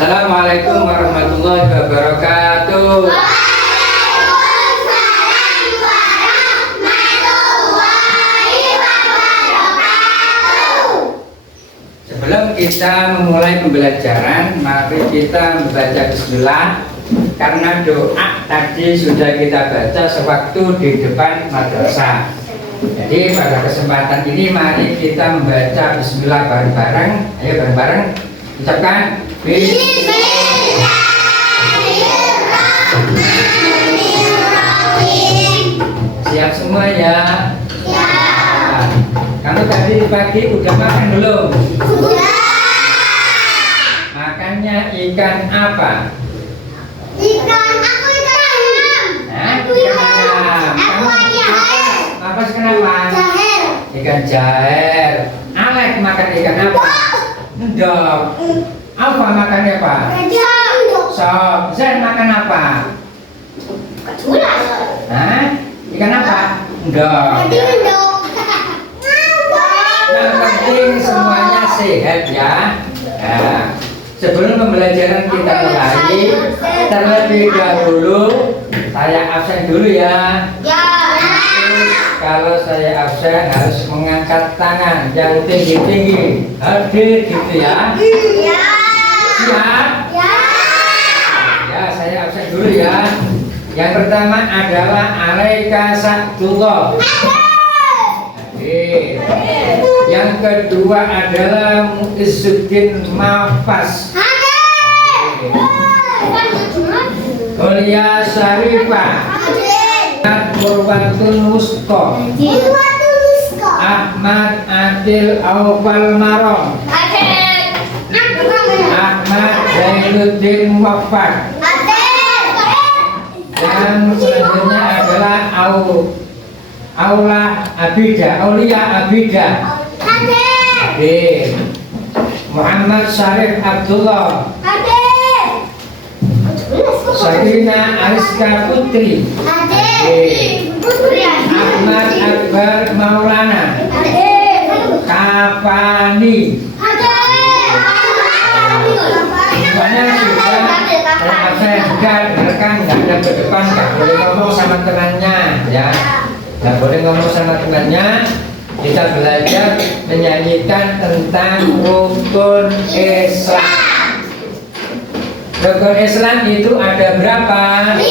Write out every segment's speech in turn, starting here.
Assalamualaikum warahmatullahi wabarakatuh. Waalaikumsalam warahmatullahi wabarakatuh. Sebelum kita memulai pembelajaran, mari kita membaca bismillah. Karena doa tadi sudah kita baca sewaktu di depan madrasah. Jadi pada kesempatan ini mari kita membaca bismillah bareng-bareng. Ayo bareng-bareng ucapkan Bismillahirrahmanirrahim. Siap semua ya? Ya. Kamu tadi pagi udah makan belum? Sudah. Makannya ikan apa? Ikan aku ikan. Hah? Aku ikan. Kamu jahe. apa sih kenapa? Jahe. Ikan jair. Alek makan ikan apa? Endok. Apa makannya Pak? Kacang. Sop. Zen makan apa? Kecuali. Hah? Ikan apa? Endok. Tadi mendok. Yang penting semuanya sehat ya. Nah, sebelum pembelajaran kita mulai, terlebih dahulu saya absen dulu ya. Ya. Kalau saya absen harus mengangkat tangan yang tinggi-tinggi. Hadir gitu ya. Ya. Siap? Ya. Ya, saya absen dulu ya. Yang pertama adalah Alaika Saktullah. Hadir. Yang kedua adalah Muizzuddin Mafas. Hadir. Kuliah Syarifah. Purwatul Musko. Ahmad Adil Awal Marom. Ahmad Zainuddin Wafat. Dan selanjutnya adalah Aulia Abida. Hadir. Muhammad Syarif Abdullah. Sabrina Ariska Putri. Ahmad Akbar Maulana. Kafani. Semuanya sudah saya juga rekan nggak ada ke depan, nggak boleh ngomong sama temannya ya, nggak boleh ngomong sama temannya. Kita belajar menyanyikan tentang rukun Islam. Rukun Islam itu ada berapa? 5.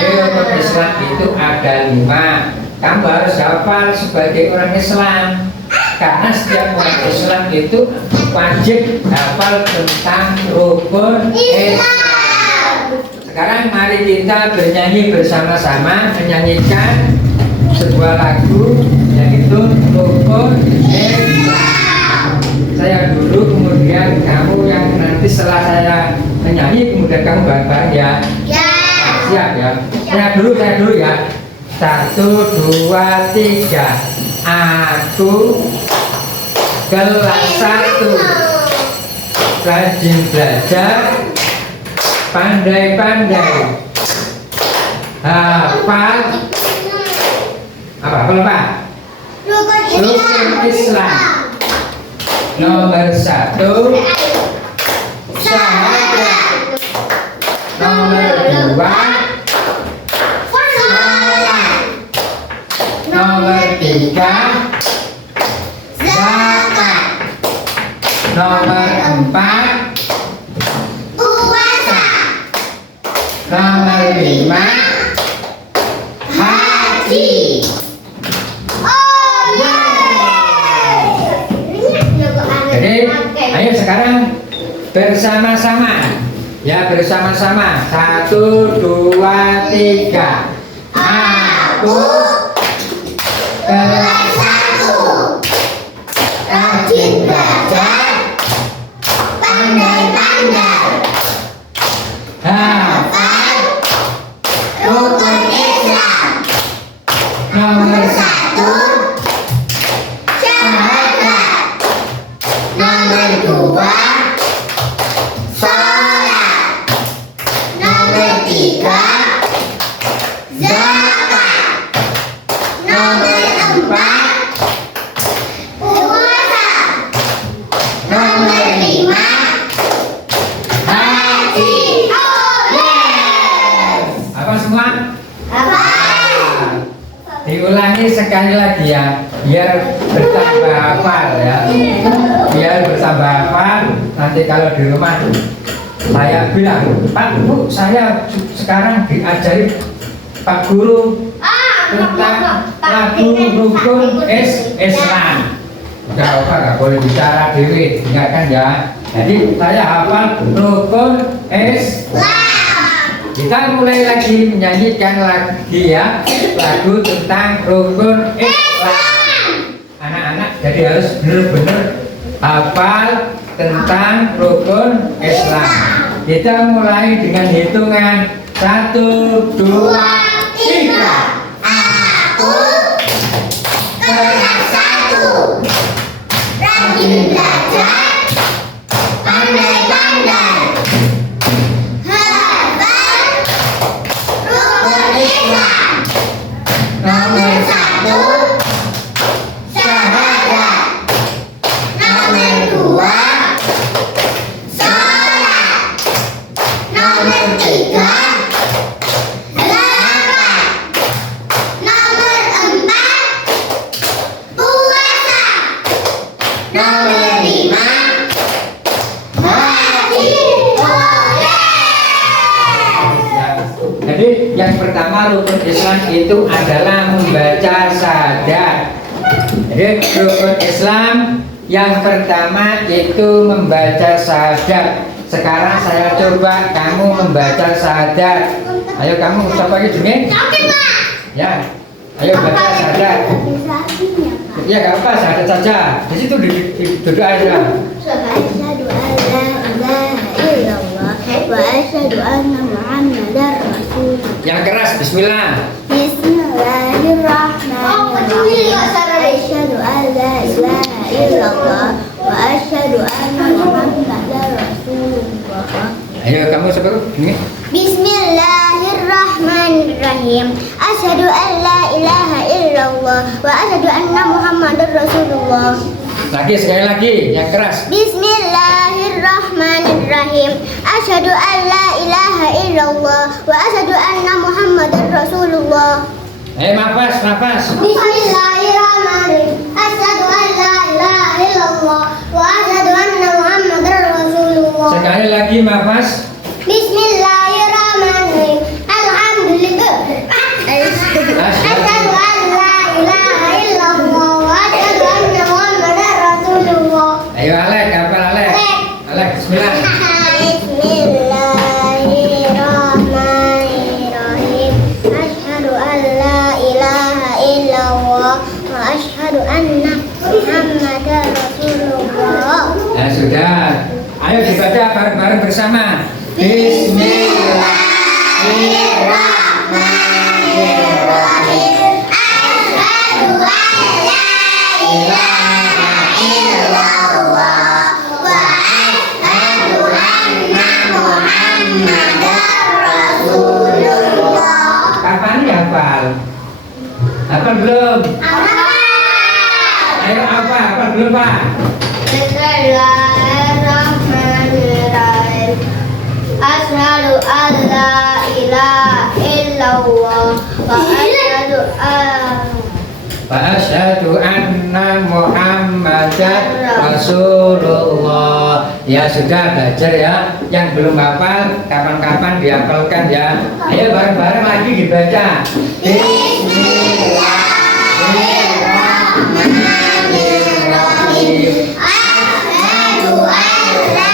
Jadi rukun Islam itu ada 5. Kamu harus hafal sebagai orang Islam. Karena setiap orang Islam itu wajib hafal tentang rukun Islam. Sekarang mari kita bernyanyi bersama-sama menyanyikan sebuah lagu yaitu rukun Islam. Saya dulu, kemudian kamu yang nanti setelah saya menyanyi, kemudian kamu bareng-bareng ya. Siap ya. Saya dulu ya. 1, 2, 3. Aku kelas 1, rajin belajar, pandai-pandai, hafal apa Pak? Rukun Islam. Nomor 1 syahadat. Nomor 2 sholat. Nomor 3 zakat. Nomor 4 Puasa. nomor 5 haji. Jadi ayo sekarang bersama-sama ya, bersama-sama. 1, 2, 3. Aku Kelas 1, rajin belajar, pandai-pandai, hafal rukun Islam. nomor 1 syahadat. Nomor 2 sholat. Nomor 3 zakat. Nomor 4 sekali lagi ya, biar bertambah hafal ya. Biar bertambah hafal, nanti kalau di rumah saya bilang, Pak Bu, saya sekarang diajari Pak Guru tentang lagu rukun Islam. Gak apa, gak boleh bicara dewi, ingatkan ya. Jadi saya hafal rukun Islam. Kita mulai lagi menyanyikan lagi ya lagu tentang rukun Islam. Anak-anak jadi harus benar-benar hafal tentang rukun Islam. Kita mulai dengan hitungan 1, 2, 3. Aku kelas 1, rajin belajar, pandai-pandai, hafal rukun Islam. Nomor 1, syahadat. Nomor 2, sholat. Nomor 3, zakat. Nomor 4, puasa. Nomor 5, haji. Jadi yang pertama rukun Islam itu adalah membaca syahadat. Jadi rukun Islam yang pertama itu membaca syahadat. Sekarang saya coba kamu membaca syahadat. Ayo kamu siapa lagi Juni? Ya, ayo baca syahadat. Ya gak apa, syahadat saja. Di situ duduk aja. Asyhadu an la ilaha illallah wa asyhadu anna Muhammadar Rasulullah. Yang keras, Bismillah. Bismillahirrahmanirrahim. Asyhadu an la ilaha illallah wa asyhadu anna Muhammadar Rasulullah. Ayo kamu siapa? Ini. Bismillahirrahmanirrahim. Asyhadu an la ilaha illallah wa asyhadu anna Muhammadar Rasulullah. Lagi sekali lagi, yang keras. Bismillahirrahmanirrahim. Asyhadu an la ilaha illallah wa asyhadu anna Muhammadar Rasulullah. Nafas, nafas. Bismillahirrahmanirrahim. Asyhadu an la ilaha illallah wa asyhadu anna Muhammadar Rasulullah. Sekali lagi, nafas. Bismillahirrahmanirrahim. Alhamdulillah. Asyhadu an la ilaha illallah wa asyhadu anna Muhammadar Rasulullah. Ayo Alek, apa Alek? Alek, Bismillah. Bismillahirrahmanirrahim. Asyhadu an la ilaha illallah wa asyhadu anna Muhammadar Rasulullah. Ya sudah. Ayo dibaca bareng-bareng bersama. Bismillahirrahmanirrahim. Asyhadu an la ilaha illallah wa asyhadu anna Muhammadar Rasulullah. Kapan hafal? Hafal belum? Ayo hafal belum Pak? Bismillahirrahmanirrahim. Asyhadu an la ilaha illallah wa Asyhadu anna Muhammadar Rasulullah. Ya sudah belajar ya. Yang belum hafal kapan-kapan dihafalkan ya. Ayo bareng-bareng lagi dibaca. Bismillahirrahmanirrahim. Asyhadu an la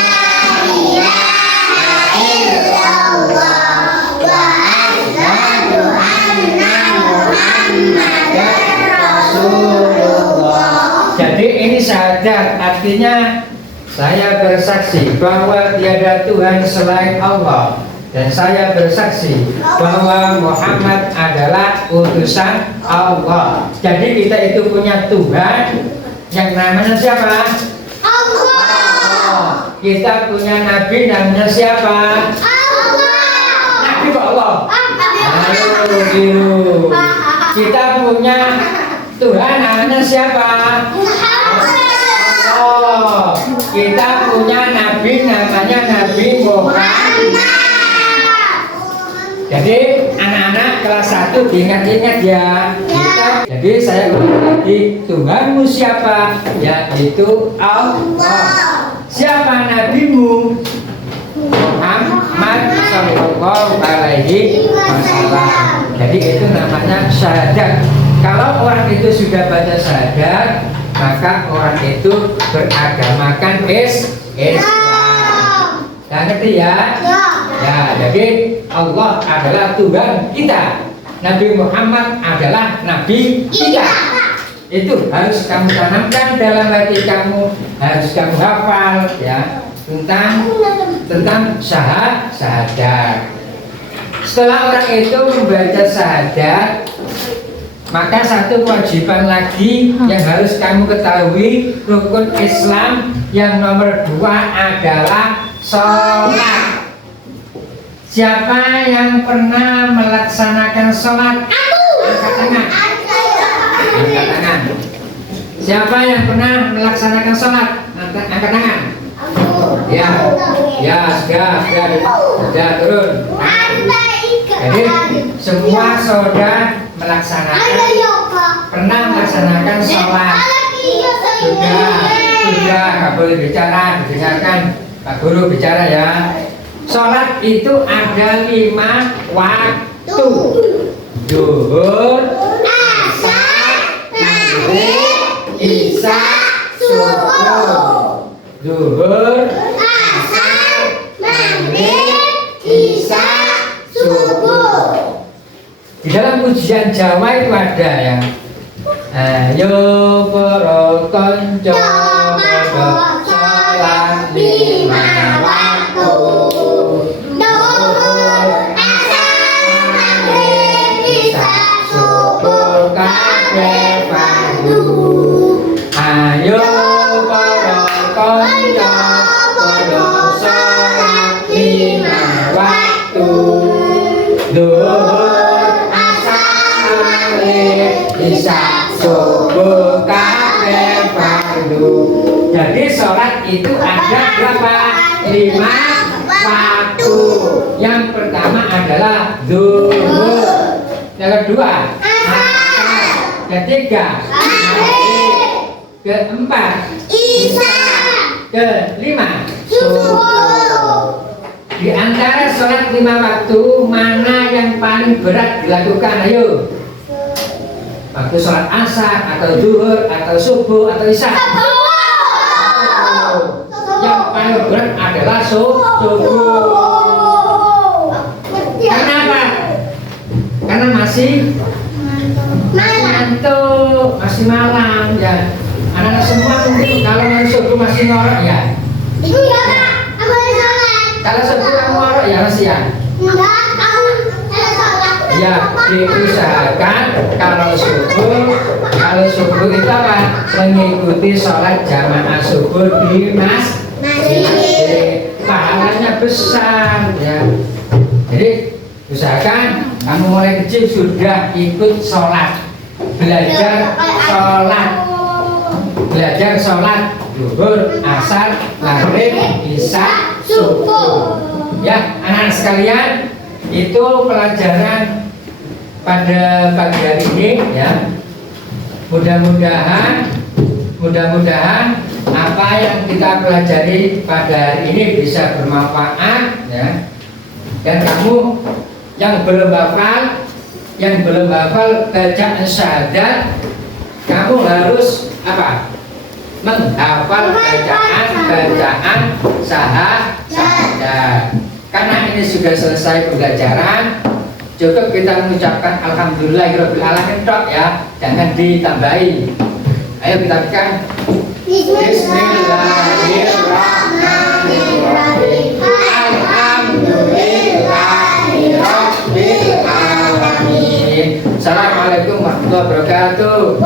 ilaha illallah wa asyhadu anna Muhammadar Rasulullah. Jadi ini syahadat, artinya saya bersaksi bahwa tiada Tuhan selain Allah, dan saya bersaksi bahwa Muhammad adalah utusan Allah. Jadi kita itu punya Tuhan yang namanya siapa? Allah. Kita punya Nabi namanya siapa? Allah. Nabi kok Allah? Ayo biru. Kita punya Tuhan namanya siapa? Oh, kita punya Nabi namanya Nabi Muhammad. Jadi anak-anak kelas 1 diingat-ingat ya. Jadi saya ulangi lagi, Tuhanmu siapa? Yaitu Allah. Siapa nabimu? Muhammad Sallallahu Alaihi Wasallam. Jadi itu namanya syahadat. Kalau orang itu sudah baca syahadat, maka orang itu beragamakan Islam. Nah, ngerti ya? Ya, jadi Allah adalah Tuhan kita. Nabi Muhammad adalah Nabi kita. Itu harus kamu tanamkan dalam hati kamu, harus kamu hafal ya tentang syahadat. Setelah orang itu membaca syahadat, maka satu kewajiban lagi yang harus kamu ketahui, rukun Islam yang nomor 2 adalah sholat. Siapa yang pernah melaksanakan sholat? Angkat tangan. Angkat tangan. Siapa yang pernah melaksanakan sholat? Angkat tangan. Ya, sudah turun. Jadi semua saudara pernah melaksanakan sholat. Sudah, nggak boleh bicara, didengarkan Pak Guru bicara ya. Sholat itu ada 5 waktu: zuhur, asar, maghrib, isya, subuh. Zuhur, asar, maghrib, isya, subuh. Di dalam ujian Jawa itu ada yang ayo para konco padha sholat 5 waktu. Ayo para konco padha sholat 5 waktu. Zuhur, asar, maghrib, isya, subuh kabeh fardu. Jadi sholat itu ada berapa? 5 waktu. Yang pertama adalah zuhur. Yang kedua asar. Ketiga keempat isya. Kelima subuh. Di antara sholat 5 waktu, mana yang paling berat dilakukan? Ayo. Waktu sholat asar atau zuhur atau subuh atau isya? Yang paling berat adalah subuh. Kenapa? Karena masih ngantuk, masih malam ya. Anak-anak semua mungkin kalau subuh masih ngorok ya. Kalau subuh kamu ngorok ya masih ya. Ya, diusahakan kalau subuh itu apa? Mengikuti sholat jamaah subuh di masjid. Pahalanya besar ya. Jadi usahakan kamu mulai kecil sudah ikut sholat, belajar sholat zuhur, asar, maghrib, isya, subuh. Ya, anak-anak sekalian, itu pelajaran pada pagi hari ini ya. Mudah-mudahan apa yang kita pelajari pada hari ini bisa bermanfaat ya. Dan kamu yang belum hafal bacaan syahadat, kamu harus apa? Menghafal bacaan syahadat. Karena ini sudah selesai pembelajaran, cukup kita mengucapkan alhamdulillahirabbil alamin tok ya, jangan ditambahi. Ayo kita tekan. Bismillahirrahmanirrahim. Alhamdulillahirabbil alamin. Assalamualaikum warahmatullahi wabarakatuh.